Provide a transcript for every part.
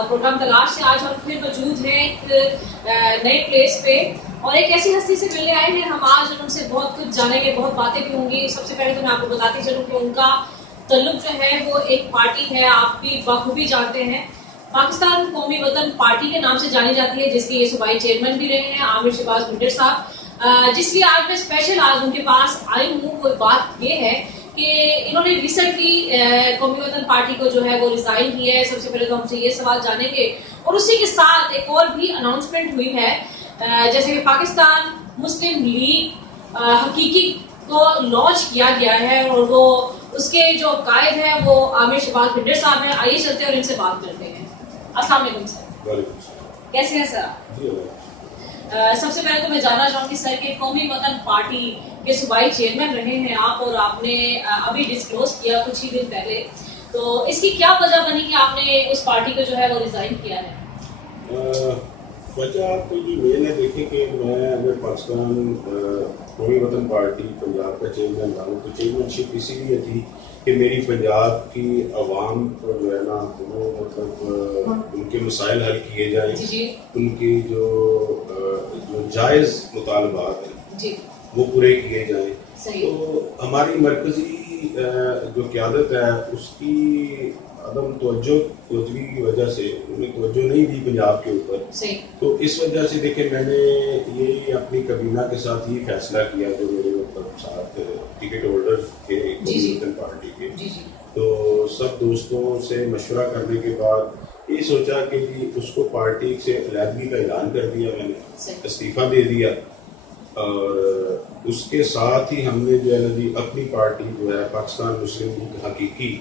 اور پروگرام تلاش سے آج ہم پھر موجود ہیں ایک نئے پلیس پہ اور ایک ایسی ہستی سے ملنے آئے ہیں. ہم آج ان سے بہت کچھ جانیں گے, بہت باتیں بھی ہوں گی. سب سے پہلے تو میں آپ کو بتاتی چلوں کہ ان کا تعلق جو ہے وہ ایک پارٹی ہے, آپ بھی بخوبی جانتے ہیں, پاکستان قومی وطن پارٹی کے نام سے جانی جاتی ہے, جس کے یہ صوبائی چیئرمین بھی رہے ہیں عامر شہباز بھٹر صاحب. جس لیے آج میں اسپیشل آج ان کے پاس آئی ہوں. وہ بات یہ ہے کہ انہوں نے ریسنٹلی قومی وطن پارٹی کو جو ہے وہ ریزائن کیا ہے. سب سے پہلے تو ہم سے یہ سوال جانیں گے, اور اسی کے ساتھ ایک اور بھی اناؤنسمنٹ ہوئی ہے, جیسے کہ پاکستان مسلم لیگ حقیقی کو لانچ کیا گیا ہے, اور وہ اس کے جو قائد ہیں وہ عامر شہباز بھٹر صاحب ہیں. آئیے چلتے ہیں اور ان سے بات کرتے ہیں. السلام علیکم سر. کیسے ہیں سر؟ سب سے پہلے تو میں جاننا چاہوں گی سر کہ قومی وطن پارٹی کے صوبائی چیئرمین رہے ہیں آپ, اور آپ نے ابھی ڈسکلوز کیا کچھ ہی دن پہلے, تو اس کی کیا وجہ بنی کہ آپ نے اس پارٹی کو جو ہے وہ ریزائن کیا ہے؟ وجہ تو جو مین ہے, دیکھیں کہ میں اگر پاکستان قومی وطن پارٹی پنجاب کا چیئرمین رہا ہوں, تو چیئرمین شپ اسی لیے تھی کہ میری پنجاب کی عوام کو جو ہے نا وہ مطلب ان کے مسائل حل کیے جائیں, ان کی جو جائز مطالبات ہیں وہ پورے کیے جائیں. تو ہماری مرکزی جو قیادت ہے اس کی عدم توجہ کی وجہ سے انہوں نے توجہ نہیں دی پنجاب کے اوپر. تو اس وجہ سے دیکھیں میں نے یہ اپنی کابینہ کے ساتھ یہ فیصلہ کیا, جو میرے مطلب ساتھ ٹکٹ ہولڈر تھے قومی وطن پارٹی کے, تو سب دوستوں سے مشورہ کرنے کے بعد یہ سوچا کہ اس کو پارٹی سے علیحدگی کا اعلان کر دیا, میں نے استعفیٰ دے دیا, اور اس کے ساتھ ہی ہم نے جو ہے نا جی اپنی پارٹی جو ہے پاکستان مسلم لیگ حقیقی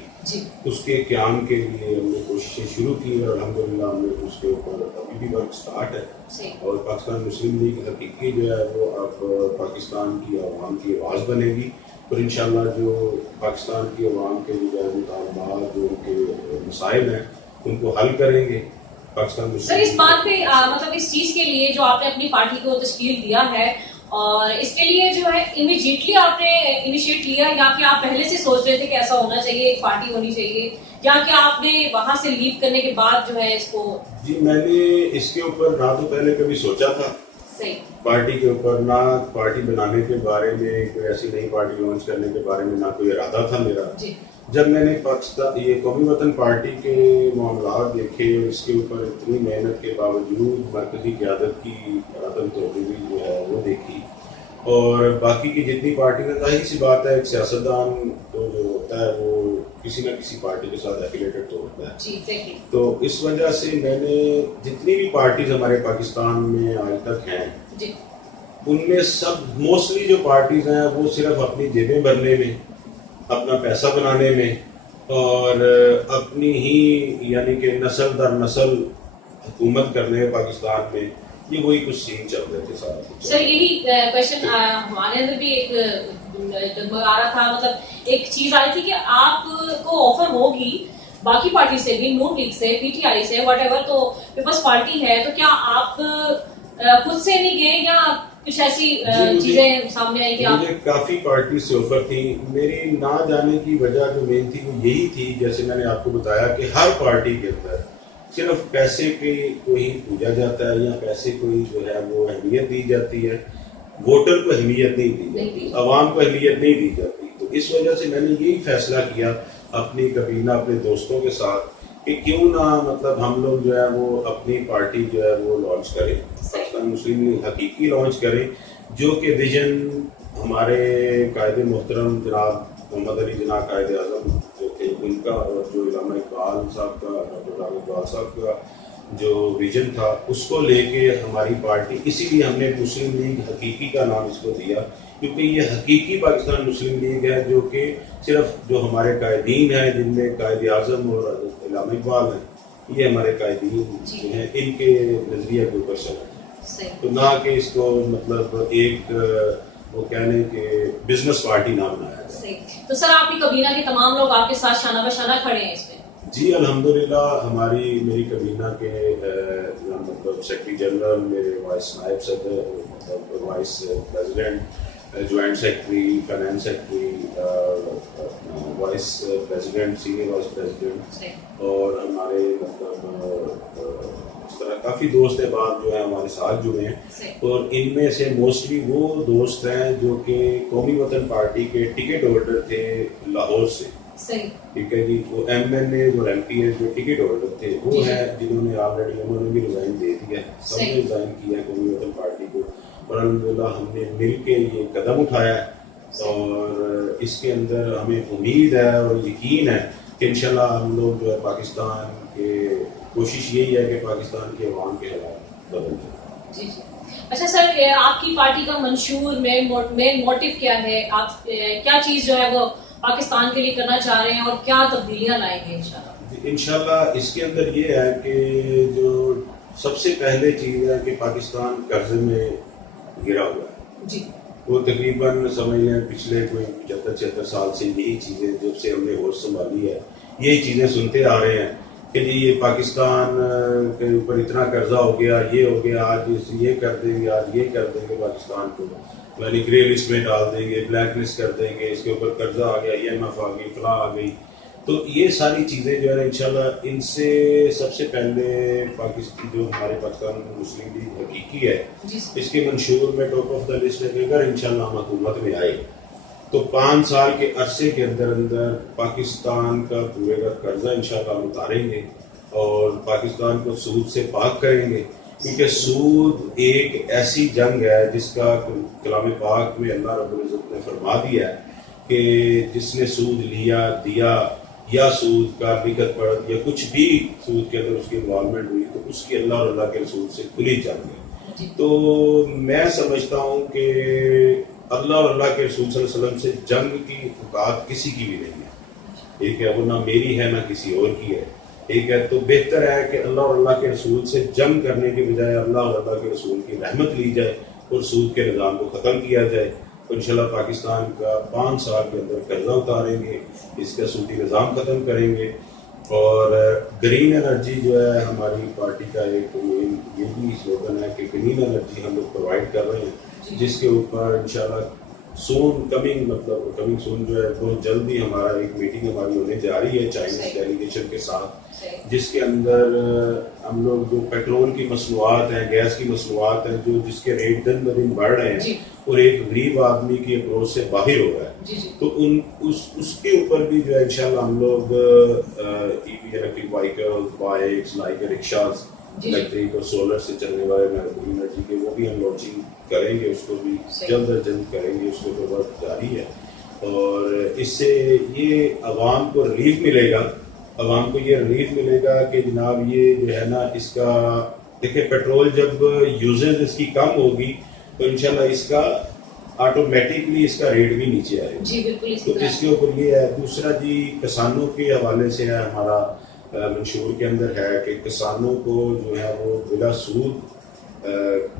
اس کے قیام کے لیے ہم نے کوششیں شروع کی, اور الحمدللہ ہم نے اس کے اوپر ابھی بھی ورک سٹارٹ ہے. اور پاکستان مسلم لیگ حقیقی جو ہے وہ اب پاکستان کی عوام کی آواز بنے گی, اور انشاءاللہ جو پاکستان کی عوام کے جو مطالبات جو ان کے مسائل ہیں ان کو حل کریں گے. پاکستان سر اس بات پہ مطلب اس چیز کے لیے جو آپ نے اپنی پارٹی کو تشکیل دیا ہے, اور اس کے لیے جو ہے امیڈیٹلی آپ نے انیشیٹ لیا, یا کہ آپ پہلے سے سوچ رہے تھے کہ ایسا ہونا چاہیے, ایک پارٹی ہونی چاہیے, یا کہ آپ نے وہاں سے لیو کرنے کے بعد جو ہے اس کو؟ جی میں نے اس کے اوپر نہ تو پہلے کبھی سوچا تھا پارٹی کے اوپر, نہ پارٹی بنانے کے بارے میں, کوئی ایسی نئی پارٹی لانچ کرنے کے بارے میں نہ کوئی ارادہ تھا میرا. جب میں نے پاکستان یہ قومی وطن پارٹی کے معاملات دیکھے, اور اس کے اوپر اتنی محنت کے باوجود مرکزی قیادت کی عدم توجہ جو ہے وہ دیکھی, اور باقی کی جتنی پارٹیاں, ظاہر سی بات ہے ایک سیاستدان تو جو ہوتا ہے وہ کسی نہ کسی پارٹی کے ساتھ ایفیلیٹڈ تو ہوتا ہے. تو اس وجہ سے میں نے جتنی بھی پارٹیز ہمارے پاکستان میں آج تک ہیں ان میں سب موسٹلی جو پارٹیز ہیں وہ صرف اپنی جیبیں بھرنے میں, اپنا پیسہ بنانے میں, اور اپنی ہی یعنی کہ نسل در نسل حکومت کرنے میں پاکستان میں, یہ وہی کچھ سین چل رہے تھے سارے. سر یہی کوشچن ہمارے اندر بھی ایک ڈگمگ آ رہا تھا, مطلب ایک چیز آ رہی تھی کہ آپ کو آفر ہوگی باقی پارٹی سے بھی, نون لیگ سے, پی ٹی آئی سے, واٹ ایور, تو پیپلز پارٹی ہے, تو کیا آپ خود سے نہیں گئے یا کچھ ایسی چیزیں سامنے آئی کہ آپ؟ مجھے کافی پارٹی سے آفر تھی. میری نہ جانے کی وجہ جو مین تھی وہ یہی تھی, جیسے میں نے آپ کو بتایا کہ ہر پارٹی کے اندر صرف پیسے کی کو ہی پوجا جاتا ہے, یا پیسے کو ہی جو ہے وہ اہمیت دی جاتی ہے, ووٹر کو اہمیت نہیں دی جاتی, عوام کو اہمیت نہیں دی جاتی. تو اس وجہ سے میں نے یہی فیصلہ کیا اپنی کابینہ اپنے دوستوں کے ساتھ کہ کیوں نہ مطلب ہم لوگ جو ہے وہ اپنی پارٹی جو ہے وہ لانچ کریں, پاکستان مسلم لیگ حقیقی لانچ کریں, جو کہ ویژن ہمارے قائد محترم جناب محمد علی جناح قائد اعظم جو تھے ان کا, اور جو علامہ اقبال صاحب کا, ڈاکٹر اقبال صاحب کا جو ویژن تھا اس کو لے کے ہماری پارٹی, اسی لیے ہم نے مسلم لیگ حقیقی کا نام اس کو دیا, کیونکہ یہ حقیقی پاکستان مسلم لیگ ہے, جو کہ صرف جو ہمارے قائدین ہیں جن میں قائد اعظم اور علامہ اقبال ہیں, یہ ہمارے قائدین ہیں, ان کے نظریے کے اوپر چلا, تو نہ کہ اس کو مطلب ایک وہ کہنے کہ بزنس پارٹی نہ بنایا جائے. تو سر آپ کی کابینہ کے تمام لوگ آپ کے ساتھ شانہ بشانہ کھڑے ہیں اس میں؟ جی الحمدللہ میری کابینہ کے مطلب سیکرٹری جنرل, میرے وائس نائب صدر, مطلب vice president, joint secretary, finance secretary, vice president, senior vice president, اور ہمارے مطلب اس طرح کافی دوست احباب جو ہیں ہمارے ساتھ جڑے ہیں. اور ان میں سے موسٹلی وہ دوست ہیں جو کہ قومی وطن پارٹی کے ٹکٹ ہولڈر تھے لاہور سے. ٹھیک ہے جی. وہ ایم این اے اور ایم پی اے جو ٹکٹ ہولڈر تھے وہ ہیں جنہوں نے آلریڈی انہوں نے بھی ریزائن دے دیا, سب نے ریزائن کیا ہے قومی وطن پارٹی کو. اور الحمدللہ ہم نے مل کے یہ قدم اٹھایا ہے, اور اس کے اندر ہمیں امید ہے اور یقین ہے کہ انشاءاللہ ہم لوگ جو ہے پاکستان کے کوشش یہی ہے کہ پاکستان کے عوام کے حالات بدل جائیں. جی جی. اچھا سر, آپ کی پارٹی کا منشور مین موٹیو کیا ہے؟ آپ کیا چیز جو ہے وہ پاکستان کے لیے کرنا چاہ رہے ہیں اور کیا تبدیلیاں لائیں گے انشاءاللہ؟ انشاءاللہ اس کے اندر یہ ہے کہ جو سب سے پہلے چیز ہے کہ پاکستان قرضے میں گرا ہوا ہے. جی. وہ تقریباً سمجھ لیں پچھلے کوئی 75-76 سال سے یہی چیزیں جب سے ہم نے ہوش سنبھالی ہے یہی چیزیں سنتے آ رہے ہیں کہ جی یہ پاکستان کے اوپر اتنا قرضہ ہو گیا, یہ ہو گیا, آج یہ کر دیں گے, آج یہ کر دیں گے پاکستان کو, یعنی گرے لسٹ میں ڈال دیں گے, بلیک لسٹ کر دیں گے, اس کے اوپر قرضہ آ گیا, ای ایم ایف آ گئی, فلاں آ گئی. تو یہ ساری چیزیں جو ہے انشاءاللہ ان سے سب سے پہلے پاکستان جو ہمارے پاکستان مسلم لیگ حقیقی ہے اس کے منشور میں ٹاپ آف دا لسٹ ہے کہ اگر انشاءاللہ ہم حکومت میں آئے تو 5 سال کے عرصے کے اندر اندر پاکستان کا پورے کا قرضہ انشاءاللہ ہم اتاریں گے اور پاکستان کو سود سے پاک کریں گے. کیونکہ سود ایک ایسی جنگ ہے جس کا کلام پاک میں اللہ رب العزت نے فرما دیا ہے کہ جس نے سود لیا, دیا یا سود کا بکت پڑت یا کچھ بھی سود کے اندر اس کی انوالومنٹ ہوئی تو اس کی اللہ اور اللہ کے رسول سے کھلی جنگ ہے. تو میں سمجھتا ہوں کہ اللہ اور اللہ کے رسول صلی اللہ علیہ وسلم سے جنگ کی اوقات کسی کی بھی نہیں ہے. ٹھیک ہے, وہ نہ میری ہے نہ کسی اور کی ہے. ٹھیک ہے, تو بہتر ہے کہ اللہ اور اللہ کے رسول سے جنگ کرنے کے بجائے اللہ اور اللہ کے رسول کی رحمت لی جائے اور سود کے نظام کو ختم کیا جائے. تو انشاءاللہ پاکستان کا 5 سال کے اندر قرضہ اتاریں گے, اس کا سودی نظام ختم کریں گے. اور گرین انرجی جو ہے ہماری پارٹی کا ایک یہ بھی سلوگن ہے کہ گرین انرجی ہم لوگ پرووائڈ کر رہے ہیں, جس کے اوپر انشاءاللہ کمنگ سون جو ہے بہت جلد ہی ہمارا ایک میٹنگ ہماری ہونے جا رہی ہے چائنیز ڈیلیگیشن کے ساتھ, جس کے اندر ہم لوگ جو پیٹرول کی مصنوعات ہیں, گیس کی مصنوعات ہیں, جس کے ریٹ دن بدن بڑھ رہے ہیں اور ایک غریب آدمی کی اپروچ سے باہر ہو رہا ہے, تو اس کے اوپر بھی جو ہے انشاءاللہ ہم لوگ E V electric vehicle, bikes, like rickshaws electric اور سولر سے چلنے والے گرین انرجی کے وہ بھی ہم لانچنگ کریں گے, اس کو بھی جلد از جلد کریں گے, اس کے اوپر ورک جاری ہے. اور اس سے یہ عوام کو ریلیف ملے گا, عوام کو یہ ریلیف ملے گا کہ جناب یہ جو ہے نا اس کا دیکھیں پیٹرول جب یوزیج اس کی کم ہوگی تو انشاءاللہ اس کا آٹومیٹکلی اس کا ریٹ بھی نیچے آئے گا. جی بالکل. تو اس کے اوپر یہ ہے. دوسرا جی کسانوں کے حوالے سے ہے ہمارا منشور کے اندر ہے کہ کسانوں کو جو ہے وہ بلا سود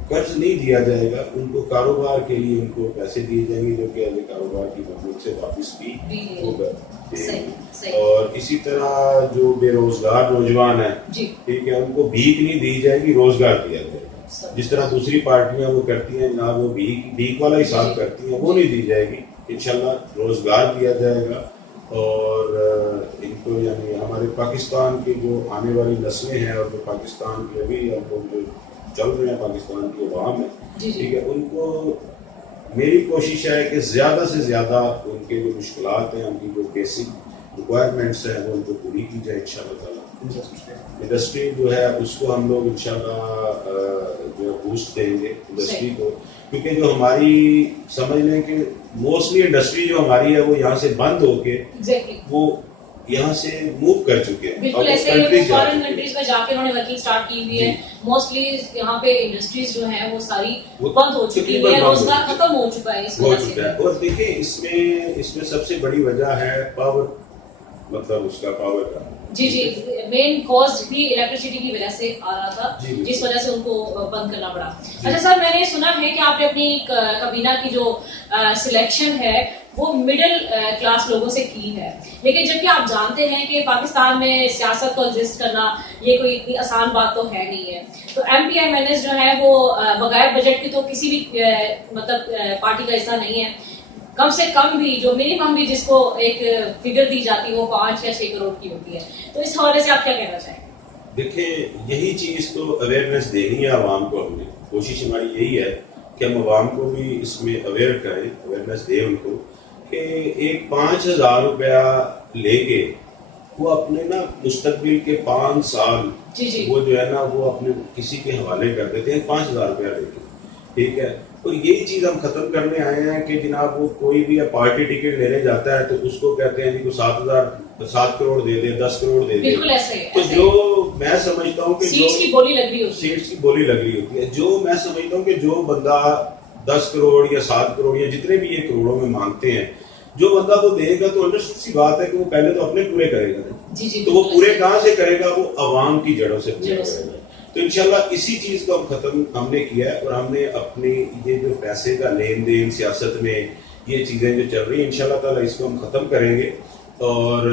قرض نہیں دیا جائے گا, ان کو کاروبار کے لیے ان کو پیسے دیے جائیں گے جو کہ اگلے کاروبار کی مدد سے واپس بھی ہوگا. اور اسی طرح جو بے روزگار نوجوان ہیں ٹھیک ہے ان کو بھیک نہیں دی جائے گی, روزگار دیا جائے گا. جس طرح دوسری پارٹیاں وہ کرتی ہیں جناب وہ بھیک والا حساب کرتی ہیں, وہ نہیں دی جائے گی. انشاءاللہ روزگار دیا جائے گا اور ان کو یعنی ہمارے پاکستان کی جو آنے والی نسلیں ہیں اور جو پاکستان کے ابھی ہم لوگ جو چل رہے ہیں پاکستان کی عوام ہے ٹھیک ہے, ان کو میری کوشش ہے کہ زیادہ سے زیادہ ان کے جو مشکلات ہیں, ان کی جو بیسک ریکوائرمنٹس ہیں وہ ان کو پوری کی جائے انشاءاللہ تعالیٰ. انڈسٹری جو ہے اس کو ہم لوگ انشاءاللہ جو ہے بوسٹ دیں گے انڈسٹری کو, کیونکہ جو ہماری سمجھ لیں کہ موسٹلی انڈسٹری جو ہماری ہے وہ یہاں سے بند ہو کے وہ یہاں سے موو کر چکے ہیں. بالکل ایسے ہی فارن کنٹریز میں جا کے انہوں نے ورکنگ سٹارٹ کی ہوئی ہے. موسٹلی یہاں پہ انڈسٹریز جو ہیں وہ ساری بند ہو چکی ہے, روزگار ختم ہو چکا ہے اس وجہ سے. اور دیکھیں اس میں سب سے بڑی وجہ ہے پاور, مطلب اس کا پاور کا. جی مین کاز بھی الیکٹریسٹی کی وجہ سے آ رہا تھا, جس وجہ سے ان کو بند کرنا پڑا. اچھا سر, میں نے سنا ہے کہ آپ نے اپنی کابینہ کی جو سلیکشن ہے وہ مڈل کلاس لوگوں سے کی ہے. لیکن جبکہ آپ جانتے ہیں کہ پاکستان میں سیاست کو ایگزسٹ کرنا یہ کوئی اتنی آسان بات تو ہے نہیں ہے. تو M P M N S جو ہے وہ بغیر بجٹ کی تو کسی بھی مطلب پارٹی کا حصہ نہیں ہے. کم سے کم بھی جو منیمم بھی جس کو ایک فگر دی جاتی ہے وہ 5 یا 6 کروڑ کی ہوتی ہے. تو اس حوالے سے آپ کیا کہنا چاہیں گے؟ دیکھیں یہی چیز تو اویئرنیس دینی ہے عوام کو. ہم نے کوشش ہماری یہی ہے کہ ہم عوام کو بھی اس میں اویئر کریں, اویئرنیس دیں ان کو کہ ایک 5,000 روپیہ لے کے وہ اپنے نا مستقبل کے 5 سال وہ جو ہے نا وہ اپنے کسی کے حوالے کر دیتے ہیں 5,000 روپیہ لے کے. ٹھیک ہے, اور یہی چیز ہم ختم کرنے آئے ہیں کہ جناب وہ کوئی بھی پارٹی ٹکٹ لینے جاتا ہے تو اس کو کہتے ہیں جی کو 7 کروڑ دے دے, 10 کروڑ دے دے. تو جو میں سمجھتا ہوں کہ سیٹس کی بولی لگ رہی ہوتی ہے, جو میں سمجھتا ہوں کہ جو بندہ 10 کروڑ یا 7 کروڑ یا جتنے بھی یہ کروڑوں میں مانگتے ہیں, جو بندہ وہ دے گا تو انڈرسٹینڈ سی بات ہے کہ وہ پہلے تو اپنے پورے کرے گا. تو وہ پورے کہاں سے کرے گا؟ وہ عوام کی جڑوں سے پورے کرے گا. تو انشاءاللہ اسی چیز کو ہم نے کیا ہے, اور ہم نے اپنی یہ جو پیسے کا لین دین سیاست میں یہ چیزیں جو چل رہی ہیں انشاءاللہ تعالی اس کو ہم ختم کریں گے. اور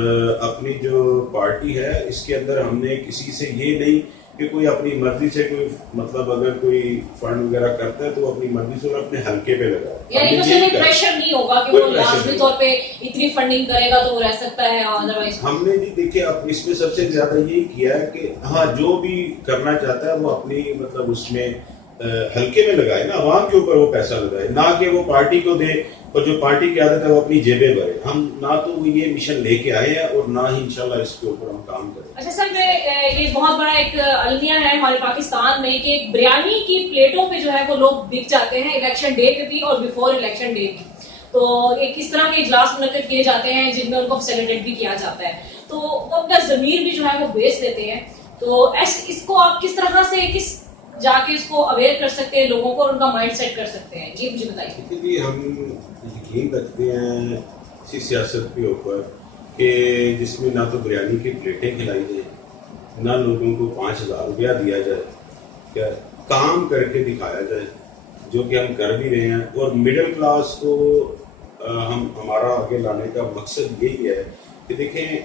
اپنی جو پارٹی ہے اس کے اندر ہم نے کسی سے یہ نہیں کہ کوئی اپنی مرضی سے کوئی مطلب اگر کوئی فنڈ وغیرہ کرتا ہے تو اپنی مرضی سے اپنے حلقے پہ لگا, یعنی کوئی پریشر نہیں ہوگا کہ وہ لازمی طور پہ اتنی فنڈنگ کرے گا تو وہ رہ سکتا ہے. ادروائز ہم نے جی دیکھیں اب اس میں سب سے زیادہ یہی کیا ہے کہ ہاں جو بھی کرنا چاہتا ہے وہ اپنی مطلب اس میں حلقے میں لگائے نا, عوام کے اوپر وہ پیسہ لگائے, نہ کہ وہ پارٹی کو دے اور جو پارٹی کی عادت ہے وہ اپنی جیبیں بھرے. ہم نہ تو یہ مشن لے کے آئے ہیں اور نہ ہی انشاءاللہ اس کے اوپر ہم کام کریں. اچھا سر, یہ بہت بڑا ایک المیہ ہے ہمارے پاکستان میں کہ بریانی کی پلیٹوں پہ جو ہے وہ لوگ بک جاتے ہیں الیکشن ڈے پہ بھی اور بیفور الیکشن ڈے بھی. تو کس طرح کے اجلاس منعقد کیے جاتے ہیں جن میں ان کو سیلیبریٹ بھی کیا جاتا ہے, تو وہ اپنا ضمیر بھی جو ہے وہ بیچ دیتے ہیں. تو اس کو آپ کس طرح سے جا کے اس کو اویئر کر سکتے ہیں لوگوں کو اور ان کا مائنڈ سیٹ کر سکتے ہیں, یہ مجھے بتائیے. جی ہم یقین رکھتے ہیں اسی سیاست کے اوپر کہ جس میں نہ تو بریانی کی پلیٹیں کھلائی جائیں, نہ لوگوں کو 5,000 روپیہ دیا جائے, کیا کام کر کے دکھایا جائے جو کہ ہم کر بھی رہے ہیں. اور مڈل کلاس کو ہمارا آگے لانے کا مقصد یہی ہے کہ دیکھیں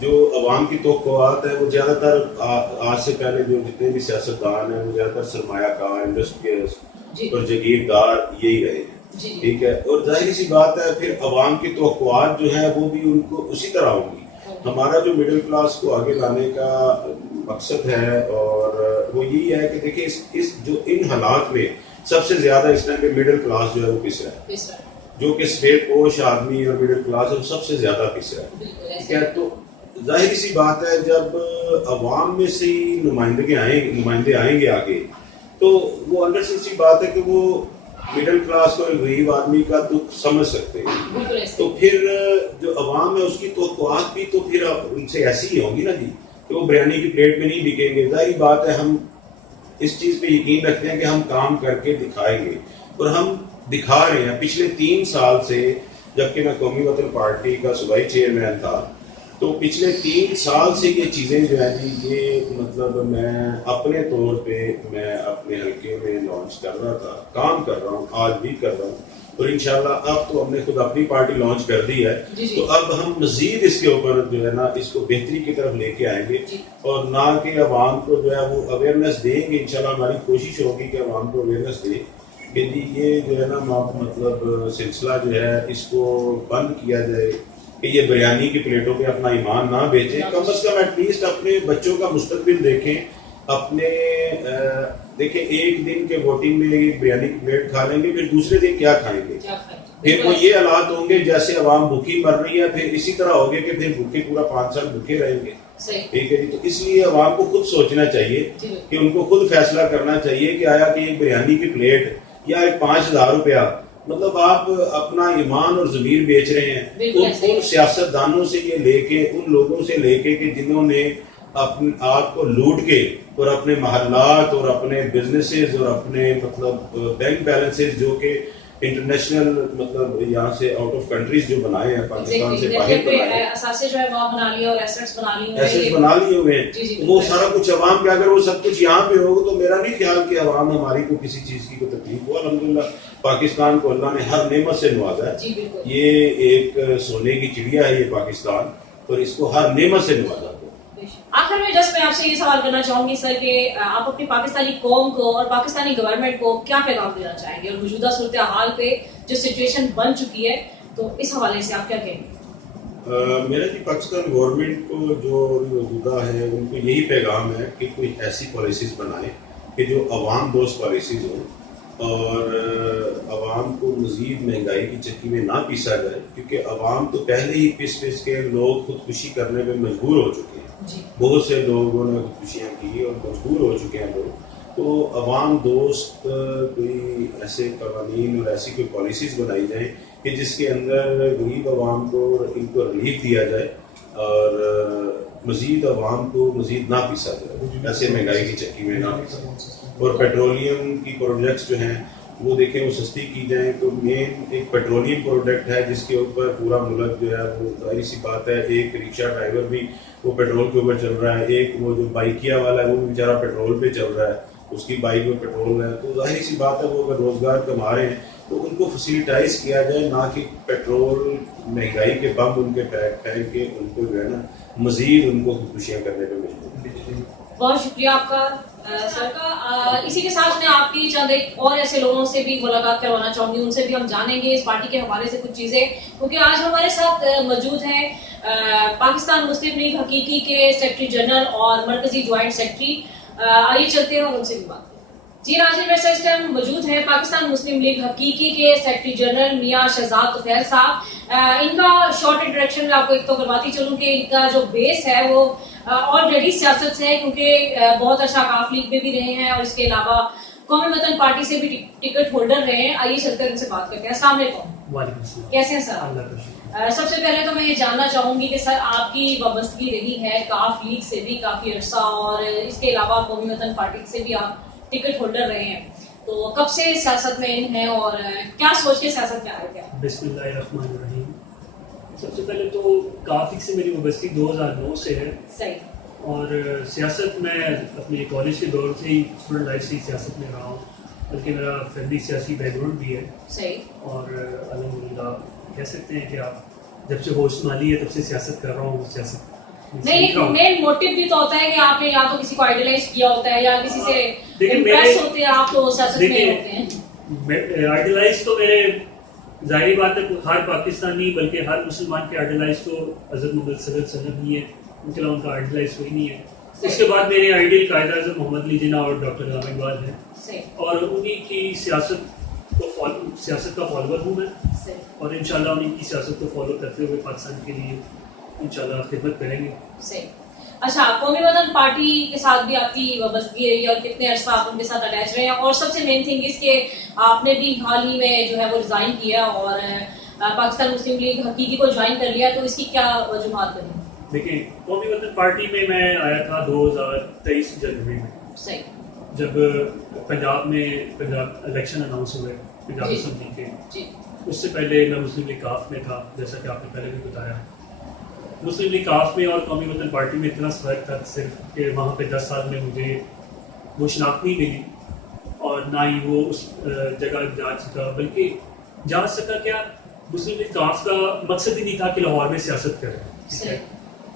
جو عوام کی توقعات ہے وہ زیادہ تر آج سے پہلے جو جتنے بھی سیاستدان ہیں وہ زیادہ تر سرمایہ کار, انڈسٹریلسٹ اور جاگیردار یہی رہے ہیں. ٹھیک ہے, اور ظاہر سی بات ہے پھر عوام کی توقعات جو ہیں وہ بھی ان کو اسی طرح ہوں گی. ہمارا جو مڈل کلاس کو آگے لانے کا مقصد ہے اور وہ یہی ہے کہ دیکھیں اس جو ان حالات میں سب سے زیادہ اس ٹائم پہ مڈل کلاس جو ہے وہ پس رہا ہے, جو کہ سفید پوش آدمی اور مڈل کلاس ہے سب سے زیادہ پس رہا ہے. ٹھیک ہے, تو ظاہر سی بات ہے جب عوام میں سے نمائندے آئیں گے آگے تو وہ انڈرسٹینڈ سی بات ہے کہ وہ مڈل کلاس کو غریب آدمی کا دکھ سمجھ سکتے ہیں. تو پھر جو عوام ہے اس کی توقعات بھی تو پھر ان سے ایسی ہی ہوں گی نا جی کہ وہ بریانی کی پلیٹ میں نہیں بکیں گے. ظاہر بات ہے ہم اس چیز پہ یقین رکھتے ہیں کہ ہم کام کر کے دکھائیں گے اور ہم دکھا رہے ہیں. پچھلے 3 سال سے جبکہ میں قومی وطن پارٹی کا صوبائی چیئرمین تھا تو پچھلے 3 سال سے یہ چیزیں جو ہیں جی یہ مطلب میں اپنے طور پہ میں اپنے حلقے میں لانچ کر رہا تھا, کام کر رہا ہوں, آج بھی کر رہا ہوں. اور انشاءاللہ اب تو ہم نے خود اپنی پارٹی لانچ کر دی ہے تو اب ہم مزید اس کے اوپر جو ہے نا اس کو بہتری کی طرف لے کے آئیں گے اور نہ کہ عوام کو جو ہے وہ اویئرنیس دیں گے. انشاءاللہ ہماری کوشش ہوگی کہ عوام کو اویئرنیس دیں کہ جی یہ جو ہے نا مطلب سلسلہ جو ہے اس کو بند کیا جائے کہ یہ بریانی کی پلیٹوں پہ اپنا ایمان نہ بیچیں. کم از کم ایٹ لیسٹ اپنے بچوں کا مستقبل دیکھیں. اپنے دیکھیں ایک دن کے ووٹنگ میں ایک بریانی کی پلیٹ کھا لیں گے پھر دوسرے دن کیا کھائیں گے؟ پھر وہ یہ حالات ہوں گے جیسے عوام بھوکی مر رہی ہے, پھر اسی طرح ہوگے کہ پھر بھوکے پورا 5 سال بھوکے رہیں گے. ٹھیک ہے جی, تو اس لیے عوام کو خود سوچنا چاہیے کہ ان کو خود فیصلہ کرنا چاہیے کہ آیا کہ ایک بریانی کی پلیٹ یا ایک 5,000 روپیہ مطلب آپ اپنا ایمان اور ضمیر بیچ رہے ہیں ان سیاست دانوں سے یہ لے کے, ان لوگوں سے لے کے کہ جنہوں نے آپ کو لوٹ کے اور اپنے محلات اور اپنے بزنسز اور اپنے مطلب بینک بیلنسز جو کہ انٹرنیشنل مطلب یہاں سے آؤٹ آف کنٹریز جو بنائے ہیں پاکستان سے باہر بنائے ایسے بنا لیے ہوئے ہیں, وہ سارا کچھ عوام پہ اگر وہ سب کچھ یہاں پہ ہوگا تو میرا نہیں خیال کہ عوام ہماری کو کسی چیز کی کوئی تکلیف ہو. الحمدللہ پاکستان کو اللہ نے ہر نعمت سے نوازا ہے. جی بالکل. یہ ایک سونے کی چڑیا ہے یہ پاکستان, اور اس کو ہر نعمت سے نوازا. آخر میں جس میں آپ سے یہ سوال کرنا چاہوں گی سر کہ آپ اپنی پاکستانی قوم کو اور پاکستانی گورنمنٹ کو کیا پیغام دینا چاہیں گے, اور موجودہ صورتحال پہ جو سچویشن بن چکی ہے تو اس حوالے سے آپ کیا کہیں گے؟ میرا جی پاکستان گورنمنٹ کو جو موجودہ ہے ان کو یہی پیغام ہے کہ کوئی ایسی پالیسیز بنائے کہ جو عوام دوست پالیسیز ہوں, اور عوام کو مزید مہنگائی کی چکی میں نہ پیسا جائے, کیونکہ عوام تو پہلے ہی پس کے لوگ خودکشی کرنے پہ مجبور ہو چکے ہیں. بہت سے لوگوں نے خودکشیاں کی اور مجبور ہو چکے ہیں لوگ. تو عوام دوست کوئی ایسے قوانین اور ایسی کوئی پالیسیز بنائی جائیں کہ جس کے اندر غریب عوام کو ان کو ریلیف دیا جائے اور مزید عوام کو مزید نہ پیسا جائے, ایسے مہنگائی کی چکی میں نہ پیسا جائے. اور پیٹرولیم کی پروڈکٹس جو ہیں وہ دیکھیں وہ سستی کی جائیں. تو مین ایک پیٹرولیم پروڈکٹ ہے جس کے اوپر پورا ملک جو ہے وہ ظاہر سی بات ہے, ایک رکشہ ڈرائیور بھی وہ پیٹرول کے اوپر چل رہا ہے, ایک وہ جو بائکیا والا ہے وہ بھی بیچارہ پیٹرول پہ چل رہا ہے, اس کی بائک میں پیٹرول ہے. تو ظاہر سی بات ہے وہ اگر روزگار کما رہے ہیں تو ان کو فیسیلیٹائز کیا جائے, نہ کہ پیٹرول مہنگائی کے بم ان کے پھینک کے ان کو جو ہے نا مزید ان کو خودکشیاں کرنے پہ مجبور. بہت شکریہ آپ کا سر کا. اسی کے ساتھ میں آپ کی چند ایک اور ایسے لوگوں سے بھی ملاقات کروانا چاہوں گی, ان سے بھی ہم جانیں گے اس پارٹی کے حوالے سے کچھ چیزیں, کیونکہ آج ہمارے ساتھ موجود ہیں پاکستان مسلم لیگ حقیقی کے سیکرٹری جنرل اور مرکزی جوائنٹ سیکرٹری. آئیے چلتے ہیں اور ان سے بھی بات. جی ناظرین, ویسے اس ٹائم موجود ہیں پاکستان مسلم لیگ حقیقی کے سیکرٹری جنرل میاں شہزاد طفیل صاحب. ان کا شارٹ انٹروڈکشن میں آپ کو ایک تو کرواتی چلوں کہ ان کا جو بیس ہے وہ آلریڈی سیاست سے ہے, کیونکہ بہت اچھا کاف لیگ میں بھی رہے ہیں اور اس کے علاوہ قومی وطن پارٹی سے بھی ٹکٹ ہولڈر رہے ہیں. آئیے چلتے ہیں ان سے بات کرتے ہیں. السلام علیکم. وعلیکم السلام. کیسے ہیں سر؟ سب سے پہلے تو میں یہ جاننا چاہوں گی کہ سر آپ کی وابستگی رہی ہے کاف لیگ سے بھی کافی عرصہ, اور اس کے علاوہ قومی وطن پارٹی سے بھی آپ ٹکٹ ہولڈر رہے ہیں, تو کب سے سیاست میں ہیں اور کیا سوچ کے سیاست میں آ رہے ہیں؟ بسم اللہ الرحمن الرحیم. سب سے پہلے تو کافی سے میری وابستگی 2009 سے ہے. صحیح. اور سیاست میں اپنے کالج کے دور سے ہی اسٹوڈنٹ لائف سے ہی سیاست میں رہا ہوں, بلکہ میرا فیملی سیاسی بیک گراؤنڈ بھی ہے. صحیح. اور الحمدللہ کہہ سکتے ہیں کہ آپ جب سے ہوش سنبھالی ہے تب سے سیاست کر رہا ہوں. سیاست نہیں, مین موٹیو بھی تو ہوتا ہے کہ آپ نے یا تو کسی کو آئیڈیلائز کیا ہوتا ہے یا کسی سے امپریس ہوتے ہیں آپ, تو سیاست میں ہوتے ہیں. آئیڈیلائز تو میرے ظاہری بات ہے ہر پاکستانی بلکہ ہر مسلمان کے آئیڈیلائز تو حضرت محمد صلی اللہ علیہ وسلم ہی ہے, ان کے علاوہ ان کا آئیڈیلائز کوئی نہیں ہے. اس کے بعد میرے آئیڈیل قائد اعظم محمد علی جناح اور ڈاکٹر غلام اقبال ہیں, اور انہی کی سیاست کا فالوور ہوں میں, اور انشاءاللہ انہی کی سیاست کو فالو کرتے ہوئے پاکستان کے لیے انشاءاللہ خدمت کریں گے. صحیح. اچھا, قومی وطن پارٹی کے ساتھ بھی آپ کی وابستگی رہی ہے اور کتنے عرصہ آپ ان کے ساتھ اٹیچ رہے ہیں, اور سب سے مین تھنگ اس کے آپ نے بھی حال ہی میں جو ہے وہ ریزائن کیا اور پاکستان مسلم لیگ حقیقی کو جوائن کر لیا, تو اس کی کیا وجوہات بنی؟ دیکھیں, قومی وطن پارٹی میں آیا تھا 2023 جنوری میں. صحیح. جب پنجاب الیکشن اناؤنس ہوئے پنجاب اسمبلی کے. جی. اس سے پہلے میں مسلم لیگ کاف میں تھا, جیسا کہ آپ نے پہلے بھی بتایا. مسلم لیگ کاف میں اور قومی وطن پارٹی میں اتنا فرق تھا صرف کہ وہاں پہ 10 سال میں مجھے وہ شناخت نہیں ملی, اور نہ ہی وہ اس جگہ جا سکا, بلکہ جا سکا کیا, مسلم لیگ کاف کا مقصد ہی نہیں تھا کہ لاہور میں سیاست کرے,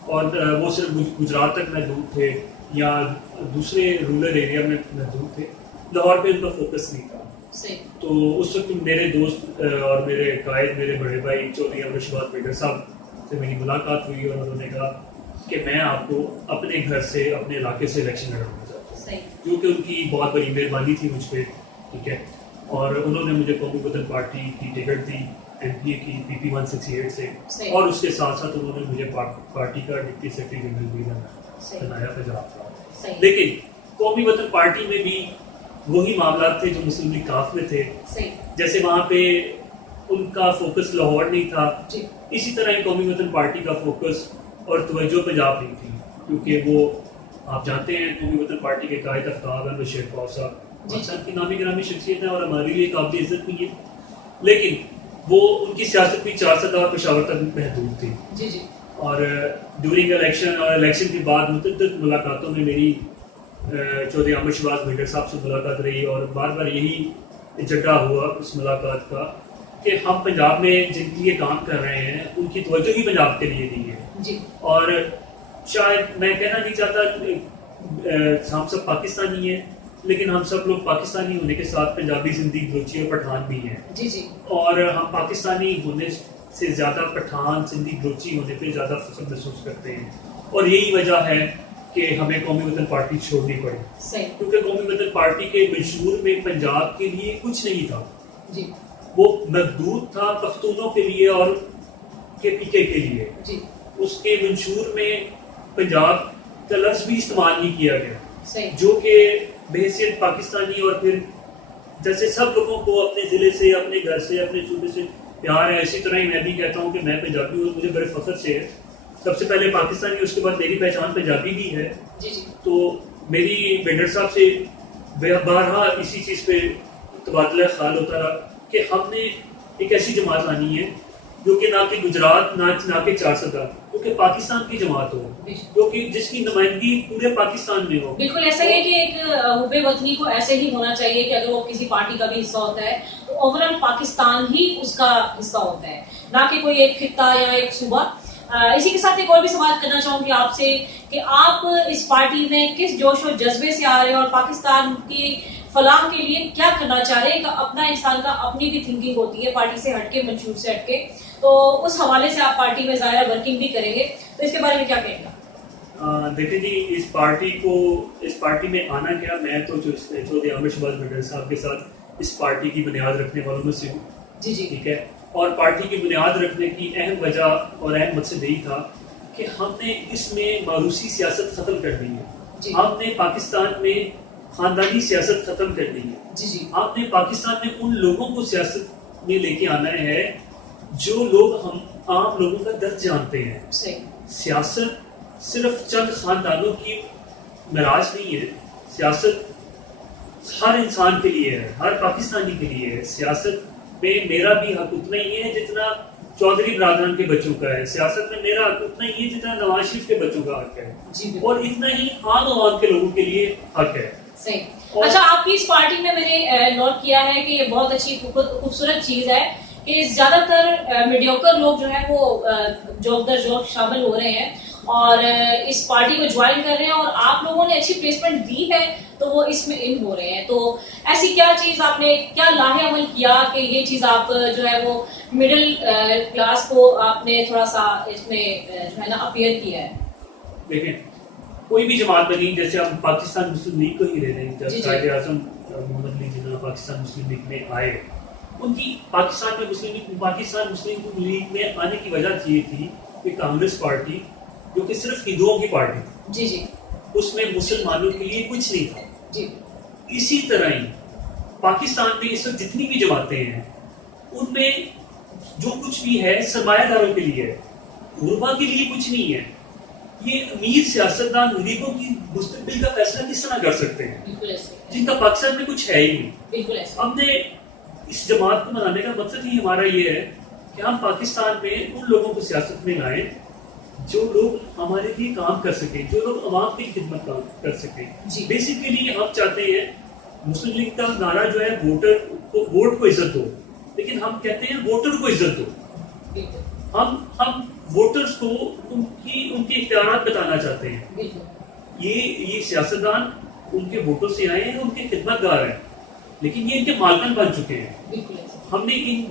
اور وہ صرف گجرات تک محدود تھے یا دوسرے رورل ایریا میں محدود تھے, لاہور پہ ان کا فوکس نہیں تھا. تو اس وقت میرے دوست اور میرے قائد میرے بڑے بھائی چودھری احمد شہباز بیڈر صاحب سے میری ملاقات ہوئی, اور انہوں نے کہا کہ میں آپ کو اپنے گھر سے اپنے علاقے سے الیکشن لڑانا چاہتا ہوں, کیونکہ ان کی بہت بڑی مہربانی تھی مجھ پہ. ٹھیک ہے, اور انہوں نے مجھے قومی وطن پارٹی کی ٹکٹ دی MP کی PP 168 سے, اور اس کے ساتھ ساتھ انہوں نے مجھے پارٹی کا ڈپٹی سیکرٹری جنرل بھی بنایا پنجاب کا. لیکن قومی وطن پارٹی میں بھی وہی معاملات تھے جو مسلم لیگ کاف میں تھے. جیسے وہاں پہ ان کا فوکس لاہور نہیں تھا, اسی طرح قومی وطن پارٹی کا فوکس اور توجہ پنجاب نہیں تھی, کیونکہ وہ آپ جانتے ہیں قومی وطن پارٹی کے قائد آفتاب احمد شیر خوف صاحب پاکستان کی نامی گرامی شخصیت ہے اور ہمارے لیے قابل عزت بھی ہے, لیکن وہ ان کی سیاست بھی 4 سطح پشاور تک محدود تھی. اور ڈیورنگ الیکشن اور الیکشن کے بعد متعدد ملاقاتوں میں میری چودھری احمد شہباز بیڈر صاحب سے ملاقات رہی, اور بار بار یہی اجڈا ہوا اس ملاقات کا کہ ہم پنجاب میں جن کے لیے کام کر رہے ہیں ان کی توجہ ہی پنجاب کے لیے نہیں ہے جی. اور شاید میں کہنا نہیں چاہتا ہم سب پاکستانی ہیں لیکن ہم سب لوگ پاکستانی ہونے کے ساتھ پنجابی زندگی بلوچی اور پٹھان بھی ہیں جی جی. اور ہم پاکستانی ہونے سے زیادہ پٹھان سندھی بلوچی ہونے پہ زیادہ فخر محسوس کرتے ہیں اور یہی وجہ ہے کہ ہمیں قومی وطن پارٹی چھوڑنی پڑی صحیح. کیونکہ قومی وطن پارٹی کے منشور میں پنجاب کے لیے کچھ نہیں تھا جی وہ محدود تھا پختونوں کے لیے اور کے پی کے لیے جی. اس کے منشور میں پنجاب کا لفظ بھی استعمال نہیں کیا گیا صحیح. جو کہ بحیثیت پاکستانی اور پھر جیسے سب لوگوں کو اپنے ضلع سے اپنے گھر سے اپنے صوبے سے پیار ہے اسی طرح ہی میں بھی کہتا ہوں کہ میں پنجابی ہوں اور مجھے بڑے فخر سے ہے سب سے پہلے پاکستانی اس کے بعد میری پہچان پنجابی بھی ہے. جی جی. تو میری بینڈر صاحب سے بارہا اسی چیز پہ تبادلہ خیال ہوتا رہا کہ ہم نے ایک ایسی جماعت آنی ہے جو کہ نہ کہ گجرات نہ کہ چار سدا کیونکہ پاکستان کی جماعت ہو جو کہ جس کی نمائندگی پورے پاکستان میں ہو. بالکل ایسا ہے کہ ایک حب وطنی کو ایسے ہی ہونا چاہیے کہ اگر وہ کسی پارٹی کا بھی حصہ ہوتا ہے تو اوور آل پاکستان ہی اس کا حصہ ہوتا ہے نہ کہ کوئی ایک خطہ یا ایک صوبہ. اسی کے ساتھ ایک اور بھی سوال کرنا چاہوں گی آپ سے کہ آپ اس پارٹی میں کس جوش و جذبے سے آ رہے ہیں اور پاکستان کی فلاح کے لیے کیا کرنا چاہ رہے ہیں. اپنا انسان کا اپنی بھی تھنکنگ ہوتی ہے پارٹی سے ہٹ کے منشور سے ہٹ کے تو اس حوالے سے آپ پارٹی میں ظاہر ورکنگ بھی کریں گے تو اس کے بارے میں کیا کہیں گے؟ دیکھیں جی اس پارٹی میں آنا کیا میں تو چودھری عامر شہباز بنڈر صاحب کے ساتھ اس پارٹی کی بنیاد رکھنے والوں میں سے ہوں. جی جی. ٹھیک ہے اور پارٹی کی بنیاد رکھنے کی اہم وجہ اور اہم مقصد یہی تھا کہ ہم نے اس میں موروثی سیاست ختم کر دی ہے. ہم نے پاکستان میں خاندانی سیاست ختم کر دی ہے. جی جی. آپ نے پاکستان میں ان لوگوں کو سیاست میں لے کے آنا ہے جو لوگ ہم عام لوگوں کا درد جانتے ہیں. سیاست صرف چند خاندانوں کی معراج نہیں ہے. سیاست ہر انسان کے لیے ہے ہر پاکستانی کے لیے ہے. سیاست میں میرا بھی حق اتنا ہی ہے جتنا چودھری برادران کے بچوں کا ہے. سیاست میں میرا حق اتنا ہی ہے جتنا نواز شریف کے بچوں کا حق ہے اور اتنا ہی عام عوام کے لوگوں کے لیے حق ہے. صحیح. اچھا آپ کی اس پارٹی میں نے نوٹ کیا ہے کہ یہ بہت اچھی خوبصورت چیز ہے کہ زیادہ تر میڈیوکر لوگ جو ہے وہ جوک در جوک شامل ہو رہے ہیں اور اس پارٹی کو جوائن کر رہے ہیں اور آپ لوگوں نے اچھی پلیسمنٹ دی ہے تو وہ اس میں ان ہو رہے ہیں. تو ایسی کیا چیز آپ نے کیا لاہ عمل کیا کہ یہ چیز آپ جو ہے وہ مڈل کلاس کو آپ نے تھوڑا سا اس میں جو ہے نا اپیئر کیا ہے؟ دیکھیں کوئی بھی جماعت بنی جیسے ہم پاکستان مسلم لیگ کو ہی لے رہے ہیں جب قائد اعظم محمد علی جناح پاکستان مسلم لیگ میں آئے ان کی پاکستان مسلم لیگ میں آنے کی وجہ یہ تھی کہ کانگریس پارٹی جو کہ صرف ہندوؤں کی پارٹی تھی جی جی اس میں مسلمانوں کے لیے کچھ نہیں تھا. جی. اسی طرح ہی پاکستان میں اس وقت جتنی بھی جماعتیں ہیں ان میں جو کچھ بھی ہے سرمایہ داروں کے لیے ہے غربا کے لیے کچھ نہیں ہے. یہ امیر سیاستدان غریبوں کی مستقبل کا فیصلہ کس طرح کر سکتے ہیں جن کا پاکستان میں کچھ ہے ہی نہیں. ہم نے اس جماعت کو بنانے کا مقصد ہی ہمارا یہ ہے کہ ہم پاکستان میں ان لوگوں کو سیاست میں لائیں جو لوگ ہمارے لیے کام کر سکیں جو لوگ عوام کی خدمت کر سکیں. بیسیکلی ہم چاہتے ہیں مسلم لیگ کا نعرہ جو ہے ووٹ کو عزت دو لیکن ہم کہتے ہیں ووٹر کو عزت دو. ہم ووٹرز کو ان کے اختیارات بتانا چاہتے ہیں. یہ سیاستدان ان کے ووٹوں سے آئے ہیں ان کے خدمت گار ہیں لیکن یہ ان کے مالکان بن چکے ہیں. ہم نے ان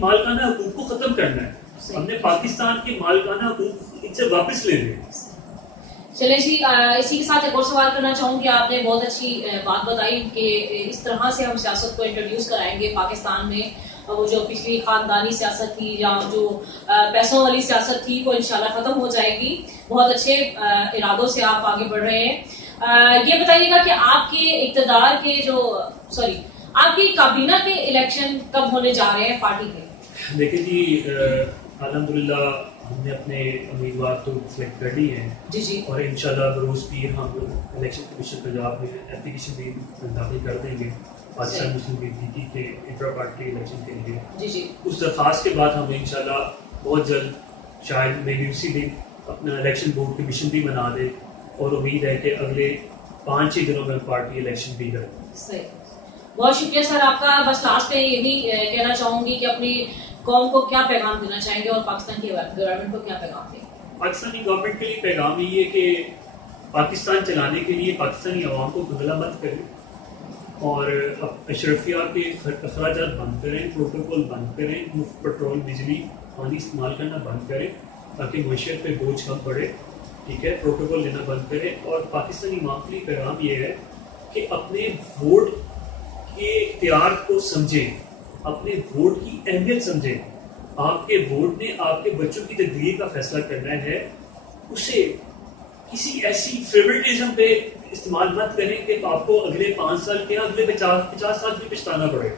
مالکانہ حقوق کو ختم کرنا ہے. ہم نے پاکستان کے مالکانہ حقوق ان سے واپس لینے ہیں. چلیں جی اسی کے ساتھ ایک اور سوال کرنا چاہوں گی. آپ نے بہت اچھی بات بتائی کہ اس طرح سے ہم سیاست کو انٹروڈیوس کرائیں گے پاکستان میں. وہ جو پچھلی خاندانی سیاست تھی یا جو پیسوں والی سیاست تھی وہ انشاءاللہ ختم ہو جائے گی. بہت اچھے ارادوں سے آپ آگے بڑھ رہے ہیں. یہ بتائیے گا کہ آپ کے اقتدار کے آپ کی کابینہ کے الیکشن کب ہونے جا رہے ہیں پارٹی کے؟ دیکھیں جی الحمدللہ ہم نے اپنے امیدوار تو سلیکٹ کر لی ہیں جی جی اور انشاءاللہ بروز پیر ہم الیکشن کمیشن پنجاب میں اپلیکیشن بھی داخل کر دیں گے پاکستان مسلم لیگ کے انٹرا پارٹی الیکشن کے لیے. جی جی. اس درخواست کے بعد ہم انشاءاللہ بہت جلد شاید میں بھی اسی دن اپنا الیکشن بورڈ کمیشن بھی بنا دے اور امید ہے کہ اگلے 5-6 دنوں میں پارٹی الیکشن بھی کرے. صحیح. بہت شکریہ سر آپ کا. بس لاسٹ میں یہی کہنا چاہوں گی کہ اپنی قوم کو کیا پیغام دینا چاہیں گے اور پاکستان کی گورنمنٹ کو کیا پیغام دیں گے؟ پاکستانی گورنمنٹ کے لیے پیغام یہ ہے کہ پاکستان چلانے کے لیے پاکستانی عوام کو گھگلا مت کریں اور اشرفیہ کے اخراجات بند کریں, پروٹوکول بند کریں, مفت پٹرول بجلی پانی استعمال کرنا بند کریں تاکہ معیشت پہ بوجھ کم پڑے. ٹھیک ہے, پروٹوکول لینا بند کریں. اور پاکستانی عوام کے لیے پیغام یہ ہے کہ اپنے ووٹ کے اختیار کو سمجھیں, اپنے ووٹ کی اہمیت سمجھیں. آپ کے ووٹ نے آپ کے بچوں کی تقدیر کا فیصلہ کرنا ہے, اسے کسی ایسی فیورٹزم پہ استعمال مت کریں کہ آپ کو اگلے 5 سال کے اگلے 50 سال بھی پچھتانا پڑے.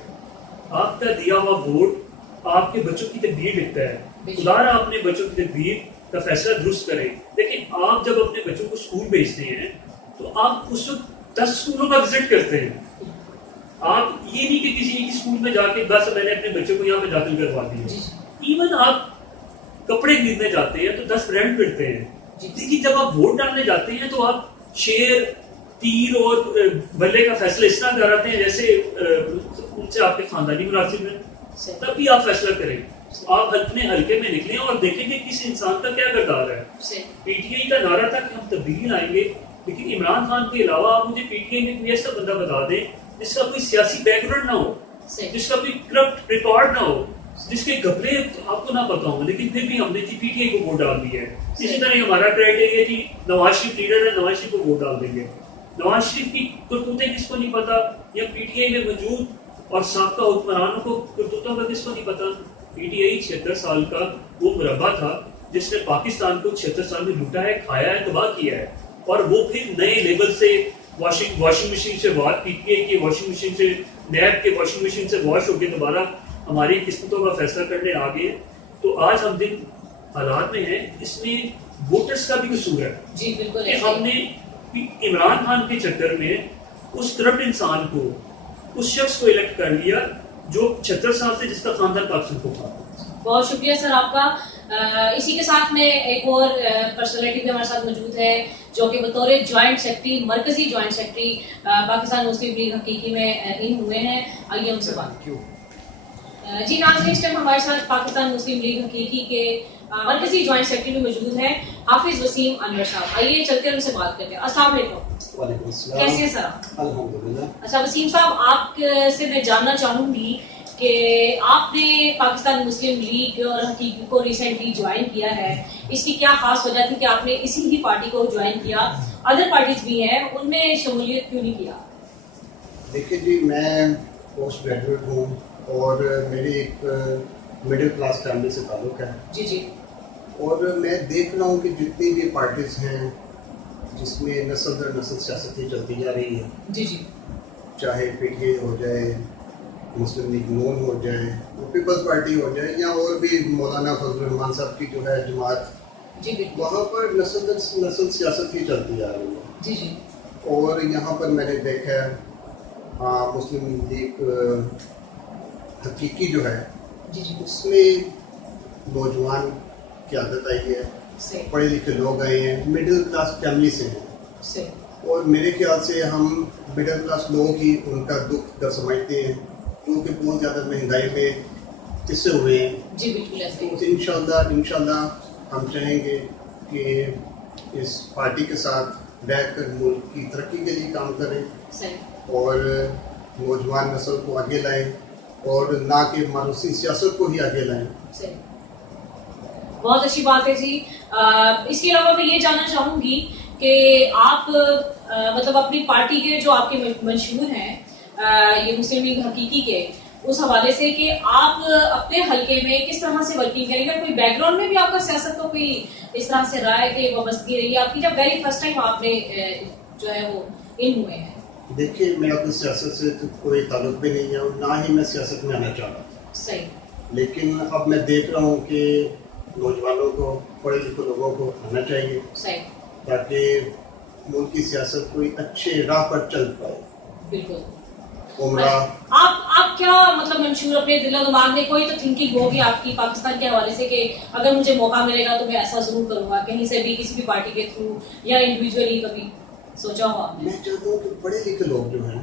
آپ کا دیا ہوا ووٹ آپ کے بچوں کی تقدیر لکھتا ہے. خدا اپنے بچوں کی تقدیر کا فیصلہ درست کریں. لیکن آپ جب اپنے بچوں کو اسکول بھیجتے ہیں تو آپ اس وقت 10 اسکولوں کا وزٹ کرتے ہیں. آپ یہ نہیں کہ کسی ایک اسکول میں جا کے بس میں نے اپنے بچوں کو یہاں پہ داخل کروا دیا. ایون آپ کپڑے خریدنے جاتے ہیں تو 10 برانڈ پھرتے ہیں. دیکھیے جب آپ ووٹ ڈالنے جاتے ہیں تو آپ شیر, تیر اور بلے کا فیصلہ اس طرح کراتے ہیں جیسے ان سے آپ کے خاندانی مناسب ہیں. تب بھی آپ فیصلہ کریں. آپ اپنے حلقے میں نکلیں اور دیکھیں کہ کس انسان کا کیا کردار ہے. پی ٹی آئی کا نعرہ تھا کہ ہم تبدیلی لائیں گے, لیکن عمران خان کے علاوہ آپ مجھے پی ٹی آئی میں کوئی ایسا بندہ بتا دیں جس کا کوئی سیاسی بیک گراؤنڈ نہ ہو, جس کا کوئی کرپٹ ریکارڈ نہ ہو, جس کے گھبرے آپ کو نہ پتا ہوں, لیکن پھر بھی ہم نے پی ٹی آئی کو ووٹ ڈال دیا ہے. اسی طرح ہمارا کرائٹیریا جی نواز شریف لیڈر ہے, نواز شریف کو ووٹ ڈال دیں گے. نواز شریف کی کرتوتیں کس کو نہیں پتا, یا پی ٹی آئی میں موجود اور سابقہ حکمرانوں کو کرتوتوں کا کس کو نہیں پتا. پی ٹی آئی 76 سال کا وہ مربع تھا جس نے پاکستان کو 76 سال میں لوٹا ہے, کھایا ہے, تباہ کیا ہے. اور وہ پھر نئے لیول سے واشنگ مشین سے پی ٹی آئی کی واشنگ مشین سے, نیب کے واشنگ مشین سے واش ہو کے دوبارہ ہماری قسمتوں کا فیصلہ کرنے آ گئے. تو آج ہم جن حالات میں ہیں اس میں ووٹرز کا بھی قصور ہے. جی بالکل, کہ ہم نے عمران خان کے چکر میں اس کرپٹ انسان کو, اس شخص کو الیکٹ کر لیا جو 76 سال سے جس کا خاندان پاکستان کو تھا. بہت شکریہ سر آپ کا. اسی کے ساتھ میں ایک اور پرسنالٹی بھی ہمارے ساتھ موجود ہے جو کہ بطور جوائنٹ سیکرٹری, مرکزی جوائنٹ سیکرٹری پاکستان مسلم لیگ حقیقی میں ان ہوئے ہیں. آئیے ہم سے بات. جی ناظرین, اس ٹائم ہمارے ساتھ پاکستان مسلم لیگ حقیقی کے مرکزی جوائنٹ سیکرٹری بھی موجود ہیں حافظ وسیم انور صاحب. آئیے چلتے ہیں ان سے بات کرتے ہیں. السلام علیکم. وعلیکم السلام. کیسے ہیں سر آپ؟ الحمدللہ. اچھا وسیم صاحب, آپ سے میں جاننا چاہوں گی کہ آپ نے پاکستان مسلم لیگ اور حقیقی کو ریسنٹلی جوائن کیا ہے, اس کی کیا خاص وجہ تھی کہ آپ نے اسی ہی پارٹی کو جوائن کیا؟ ادر پارٹیز بھی ہیں, ان میں شمولیت کیوں نہیں کیا؟ دیکھیے جی, میں پوسٹ گریجویٹ ہوں اور میری ایک مڈل کلاس فیملی سے تعلق ہے. جی جی. اور میں دیکھ رہا ہوں کہ جتنی بھی پارٹیز ہیں جس میں نسل در نسل سیاستیں چلتی جا رہی ہیں, جی جی, چاہے پی ٹی آئی ہو جائے, مسلم لیگ نون ہو جائے, پیپلز پارٹی ہو جائے, یا اور بھی مولانا فضل الرحمان صاحب کی جو ہے جماعت, جی بالکل, وہاں پر نسل در نسل سیاست ہی چلتی جا رہی ہے. جی جی. اور یہاں پر میں نے دیکھا ہے مسلم لیگ حقیقی جو ہے جی جی, اس میں نوجوان قیادت آئی ہے, صحیح پڑھے لکھے لوگ آئے ہیں, مڈل کلاس فیملی سے ہیں. صحیح. اور میرے خیال سے ہم مڈل کلاس لوگ ہی ان کا دکھ درد سمجھتے ہیں, کیونکہ بہت زیادہ مہنگائی میں قصے ہوئے ہیں. جی بالکل ایسے. تو انشاءاللہ ہم چاہیں گے کہ اس پارٹی کے ساتھ بیٹھ کر ملک کی ترقی کے لیے کام کریں صحیح, اور نوجوان نسل کو آگے لائیں اور نہ کہ مانوسی سیاست کو ہی آگے لائیں. صحیح. بہت اچھی بات ہے جی. اس کے علاوہ میں یہ جاننا چاہوں گی کہ آپ مطلب اپنی پارٹی کے جو آپ کے منشور ہیں یہ مسلم لیگ حقیقی کے, اس حوالے سے کہ آپ اپنے حلقے میں کس طرح سے ورکنگ کریں گے؟ کوئی بیک گراؤنڈ میں بھی آپ کا سیاست کو کوئی اس طرح سے رہا ہے کہ وابستگی رہی ہے آپ کی جب ویری فرسٹ ٹائم آپ نے جو ہے وہ ان ہوئے ہیں؟ دیکھیے, میں اپنی سیاست سے کوئی تعلق بھی نہیں ہے اور نہ ہی میں سیاست میں آنا چاہ رہا. صحیح. لیکن اب میں دیکھ رہا ہوں کہ نوجوانوں کو, پڑھے لکھے لوگوں کو آنا چاہیے صحیح, تاکہ ملک کی سیاست کوئی اچھے راہ پر چل پائے. بالکل. عمرہ آپ کیا مطلب منشور اپنے دل و دماغ میں کوئی تو تھنکنگ ہوگی آپ کی پاکستان کے حوالے سے کہ اگر مجھے موقع ملے گا تو میں ایسا ضرور کروں گا, کہیں سے بھی کسی بھی پارٹی کے تھرو یا انڈیویجولی کبھی سوچا ہو آپ نے؟ میں چاہتا ہوں کہ پڑھے لکھے لوگ جو ہیں